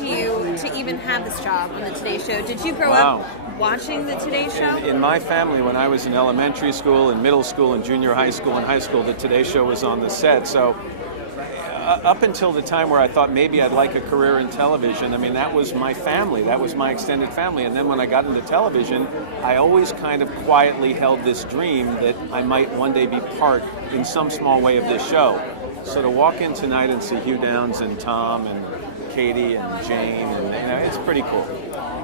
important to you to even have this job on the Today Show? Did you grow Wow. up watching the Today Show? In my family, when I was in elementary school, in middle school, in junior high school, and high school, the Today Show was on the set. So up until the time where I thought maybe I'd like a career in television, I mean, that was my family. That was my extended family. And then when I got into television, I always kind of quietly held this dream that I might one day be part in some small way of this show. So to walk in tonight and see Hugh Downs and Tom and Katie and Jane, and it's pretty cool.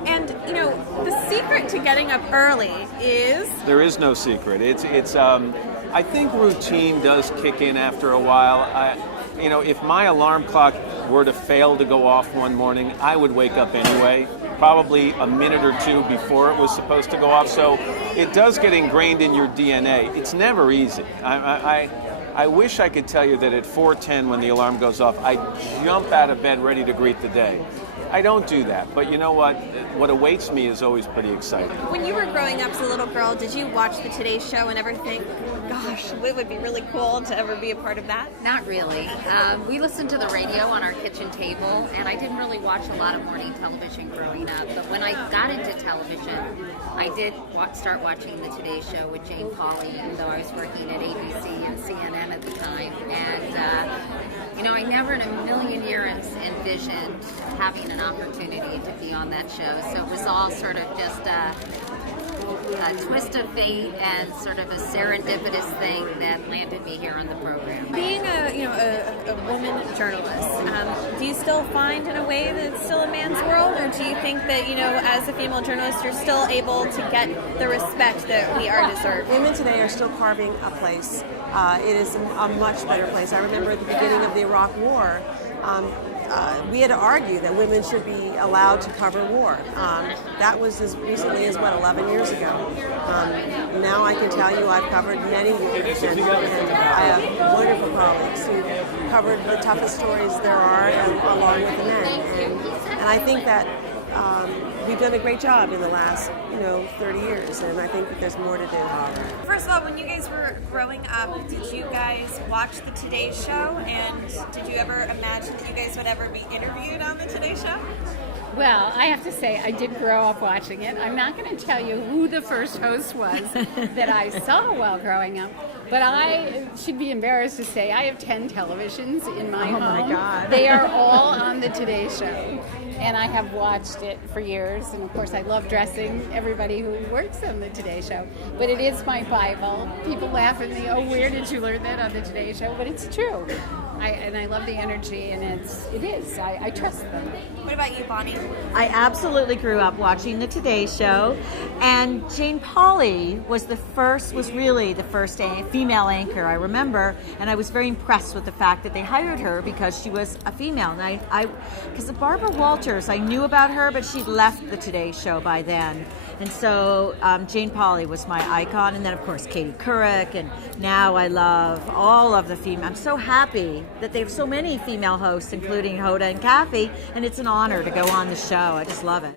And, the secret to getting up early is... There is no secret. It's I think routine does kick in after a while. If my alarm clock were to fail to go off one morning, I would wake up anyway, probably a minute or two before it was supposed to go off. So it does get ingrained in your DNA. It's never easy. I wish I could tell you that at 4:10 when the alarm goes off, I jump out of bed ready to greet the day. I don't do that, but you know what? What awaits me is always pretty exciting. When you were growing up as a little girl, did you watch the Today Show and ever think, gosh, it would be really cool to ever be a part of that? Not really. We listened to the radio on our kitchen table, and I didn't really watch a lot of morning television growing up. But when I got into television, I did start watching the Today Show with Jane Pauley, even though I was working at ABC and CNN at the time. And, I never in a million years envisioned having an opportunity to be on that show. So it was all sort of just a twist of fate and sort of a serendipitous thing that landed me here on the program. Being a woman journalist, do you still find in a way that it's still a man's world, or do you think that as a female journalist you're still able to get the respect that we are deserved? Women today are still carving a place. It is a much better place. I remember at the beginning of the Iraq War, we had to argue that women should be allowed to cover war. That was as recently as, 11 years ago. Now I can tell you I've covered many wars, and I have wonderful colleagues who covered the toughest stories there are along with the men. And I think that we've done a great job in the last 30 years, and I think that there's more to do. First of all, when you guys were growing up, did you guys watch the Today Show, and did you ever imagine that you guys would ever be interviewed on the Today Show? Well, I have to say, I did grow up watching it. I'm not going to tell you who the first host was that I saw while growing up, but I should be embarrassed to say I have 10 televisions in my home. Oh my God. They are all on the Today Show, and I have watched it for years. And of course, I love dressing everybody who works on the Today Show. But it is my Bible. People laugh at me, oh, where did you learn that on the Today Show? But it's true. I love the energy, and it is. I trust them. What about you, Bonnie? I absolutely grew up watching the Today Show, and Jane Pauley was really the first female anchor I remember, and I was very impressed with the fact that they hired her because she was a female. And because Barbara Walters, I knew about her, but she'd left the Today Show by then. And so Jane Pauley was my icon, and then of course Katie Couric, and now I love all of the female. I'm so happy that they have so many female hosts, including Hoda and Kathy, and it's an honor to go on the show. I just love it.